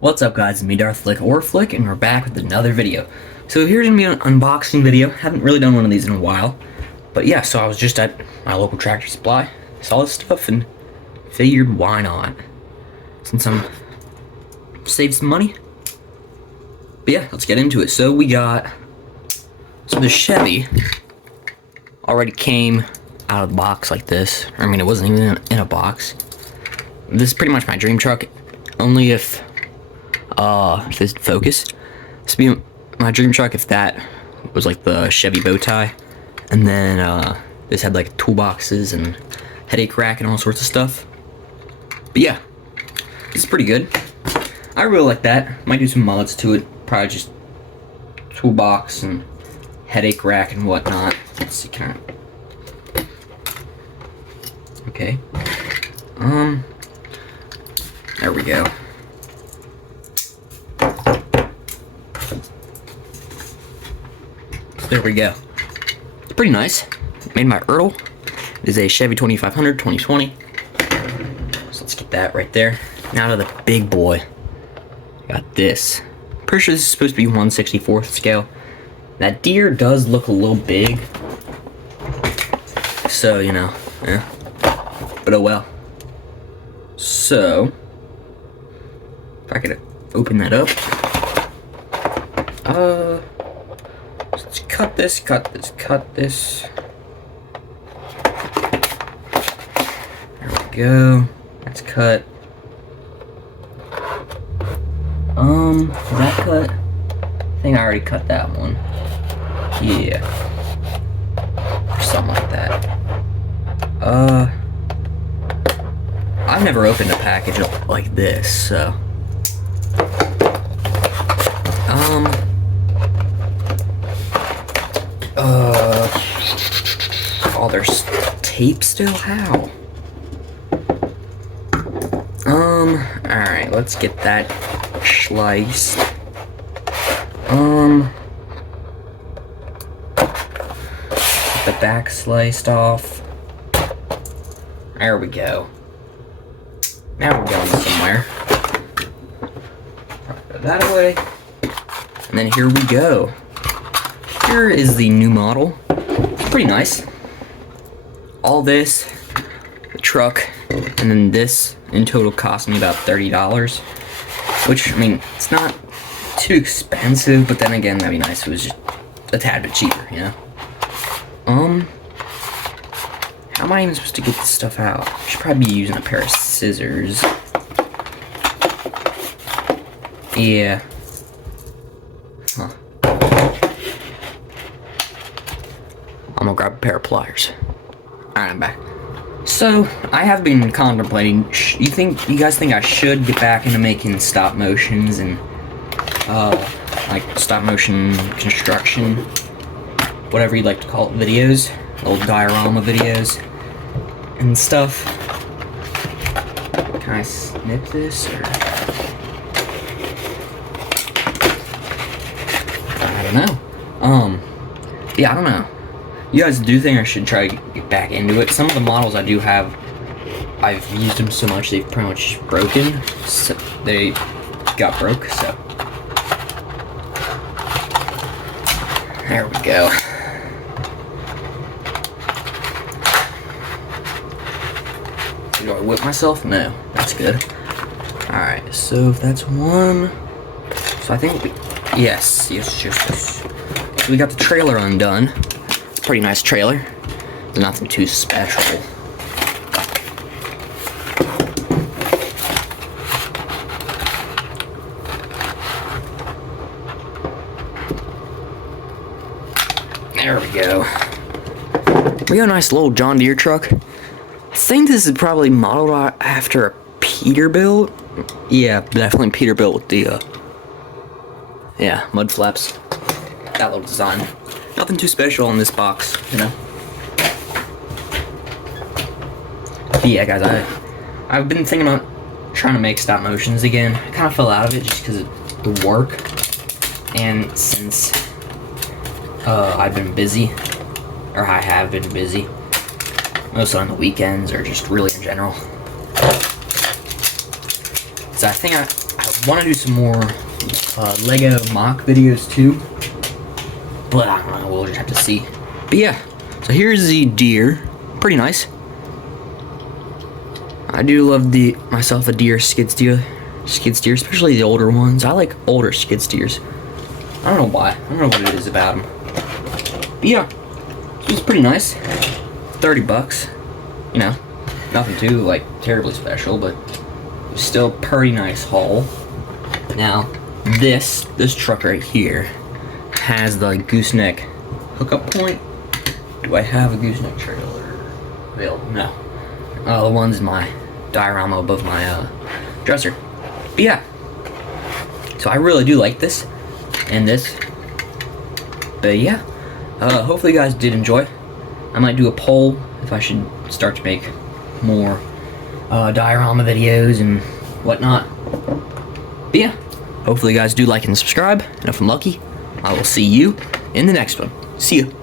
What's up guys, it's me Darth Flick or Flick, and we're back with another video. So here's gonna be an unboxing video. Haven't really done one of these in a while. But yeah, so I was just at my local Tractor Supply, saw this stuff and figured why not. Since I'm save some money. But yeah, let's get into it. So the Chevy already came out of the box like this. I mean, it wasn't even in a box. This is pretty much my dream truck, only if this focus. This would be my dream truck if that was like the Chevy bow tie, and then this had like toolboxes and headache rack and all sorts of stuff. But yeah, it's pretty good. I really like that. Might do some mods to it. Probably just toolbox and headache rack and whatnot. Let's see, okay. There we go. There we go. It's pretty nice. Made my Ertl. It is a Chevy 2500 2020. So let's get that right there. Now to the big boy. Got this. Pretty sure this is supposed to be 1/64th scale. That Deere does look a little big. So, you know, yeah. But oh well. So, if I could open that up. Let's cut this. There we go. That's cut. Is that cut? I think I already cut that one. Yeah. Or something like that. I've never opened a package like this, so. Oh, there's tape still? How? Alright, let's get that sliced. Get the back sliced off. There we go. Now we're going somewhere. Put that away. And then here we go. Here is the new model. It's pretty nice. All this, the truck, and then this in total cost me about $30. Which, I mean, it's not too expensive, but then again, that'd be nice if it was just a tad bit cheaper, you know? How am I even supposed to get this stuff out? I should probably be using a pair of scissors. Yeah. Huh. I'm gonna grab a pair of pliers. Alright, I'm back. So, I have been contemplating, you guys think I should get back into making stop motions and, like stop motion construction, whatever you'd like to call it, videos, old diorama videos, and stuff. Can I snip this, or? I don't know. Yeah, I don't know. You guys do think I should try to get back into it? Some of the models I do have, I've used them so much they've pretty much broken. So they got broke, so. There we go. Do I whip myself? No, that's good. Alright, so if that's one. So I think yes. So we got the trailer undone. Pretty nice trailer. There's nothing too special. There we go. We got a nice little John Deere truck. I think this is probably modeled after a Peterbilt. Yeah, definitely Peterbilt with the yeah, mud flaps. That little design. Nothing too special in this box, you know. But yeah, guys, I've been thinking about trying to make stop motions again. I kind of fell out of it just because of the work, and since I've been busy, or I have been busy, mostly on the weekends or just really in general. So I think I want to do some more Lego mock videos too, but I don't know, we'll just have to see. But yeah, so here's the Deere, pretty nice. I do love myself a Deere skid steer, especially the older ones. I like older skid steers. I don't know why. I don't know what it is about them. But yeah, it's pretty nice. 30 bucks. You know, nothing too like terribly special, but still pretty nice haul. Now, this truck right here has the gooseneck hookup point. Do I have a gooseneck trailer available? No. The one's in my diorama above my dresser. But yeah, so I really do like this and this. But yeah, hopefully you guys did enjoy. I might do a poll if I should start to make more diorama videos and whatnot. But yeah, hopefully you guys do like and subscribe, and if I'm lucky, I will see you in the next one. See you.